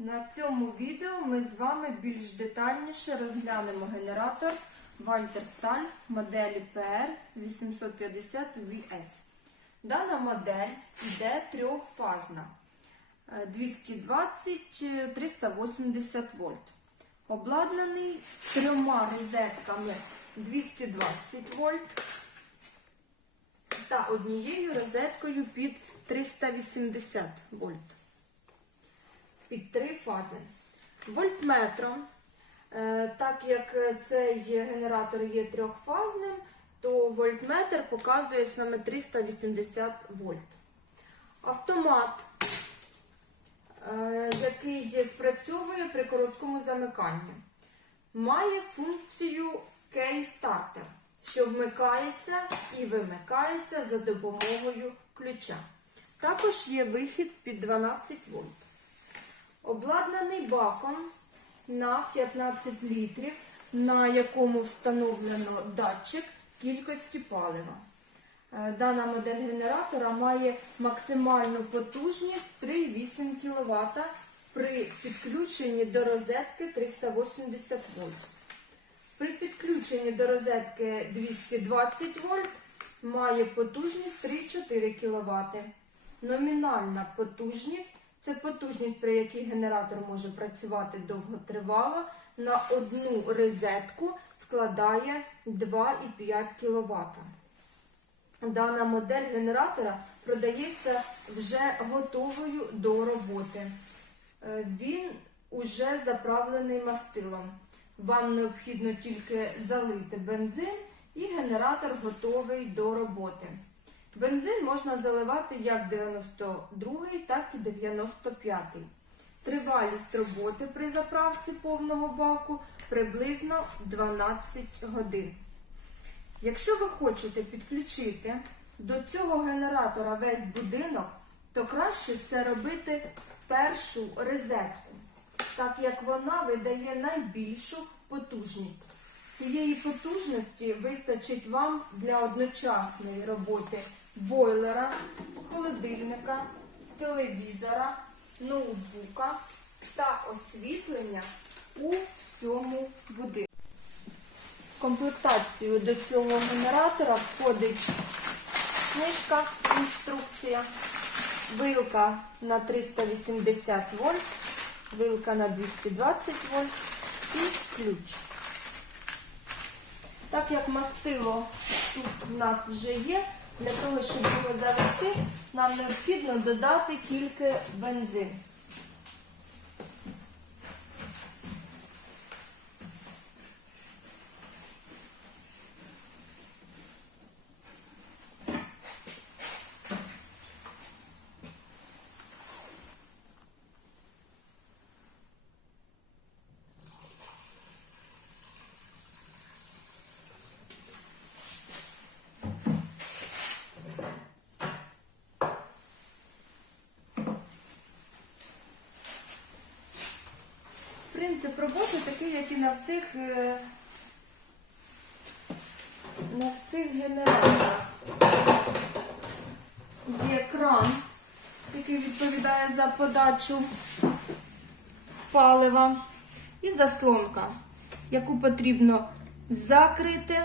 На цьому відео ми з вами більш детальніше розглянемо генератор Walter моделі PR850 VS. Дана модель йде трьохфазна е, 220-380 вольт. Обладнаний трьома розетками 220 вольт та однією розеткою під 380 вольт під три фази. Вольтметром, е, так як цей генератор є трьохфазним, то вольтметр показує саме 380 вольт. Автомат, е, який спрацьовує при короткому замиканні, має функцію кей-стартер, що вмикається і вимикається за допомогою ключа. Також є вихід під 12 вольт. Обладнаний баком на 15 літрів, на якому встановлено датчик кількості палива. Е, Дана модель генератора має максимальну потужність 3,8 кВт при підключенні до розетки 380 вольт. При підключенні до розетки 220 вольт має потужність 3,4 кВт. Номінальна потужність це потужність, при якій генератор може працювати довготривало, на одну розетку складає 2,5 кВт. Дана модель генератора продається вже готовою до роботи. Е, Він уже заправлений мастилом. Вам необхідно тільки залити бензин і генератор готовий до роботи. Бензин можна заливати як 92, так і 95. Тривалість роботи при заправці повного баку приблизно 12 годин. Якщо ви хочете підключити до цього генератора весь будинок, то краще це робити першу розетку, так як вона видає найбільшу потужність. Цієї потужності вистачить вам для одночасної роботи бойлера, холодильника, телевізора, ноутбука та освітлення у всьому будинку. В комплектацію до цього генератора входить книжка, інструкція, вилка на 380 вольт, вилка на 220 вольт і ключ. Так як мастило тут в нас вже є, для того, щоб його завести, нам необхідно додати тільки бензин. Принцип роботи такий, як і на всіх, е, на всіх генераторах. Є кран, який відповідає за подачу палива, і заслонка, яку потрібно закрити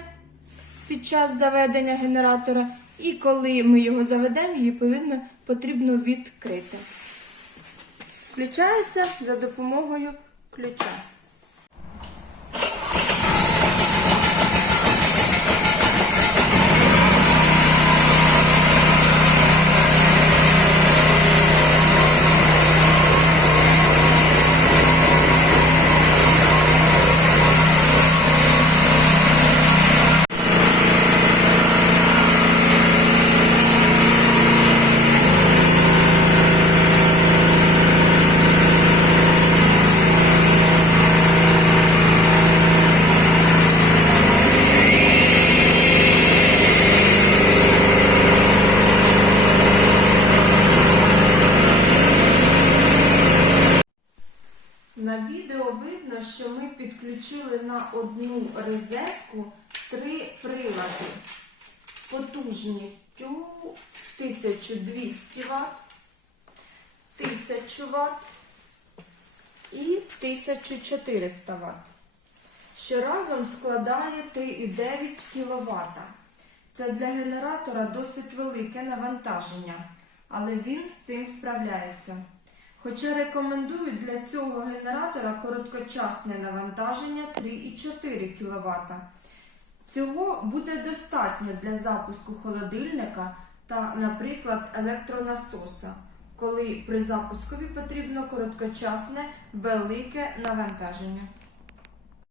під час заведення генератора, і коли ми його заведемо, її повинно, потрібно відкрити. Включається за допомогою ключа. На відео видно, що ми підключили на одну розетку три прилади потужністю 1200 Вт, 1000 Вт і 1400 Вт, що разом складає 3,9 кВт. Це для генератора досить велике навантаження, але він з цим справляється. Хоча рекомендують для цього генератора короткочасне навантаження 3,4 кВт. Цього буде достатньо для запуску холодильника та, наприклад, електронасоса, коли при запускові потрібно короткочасне велике навантаження.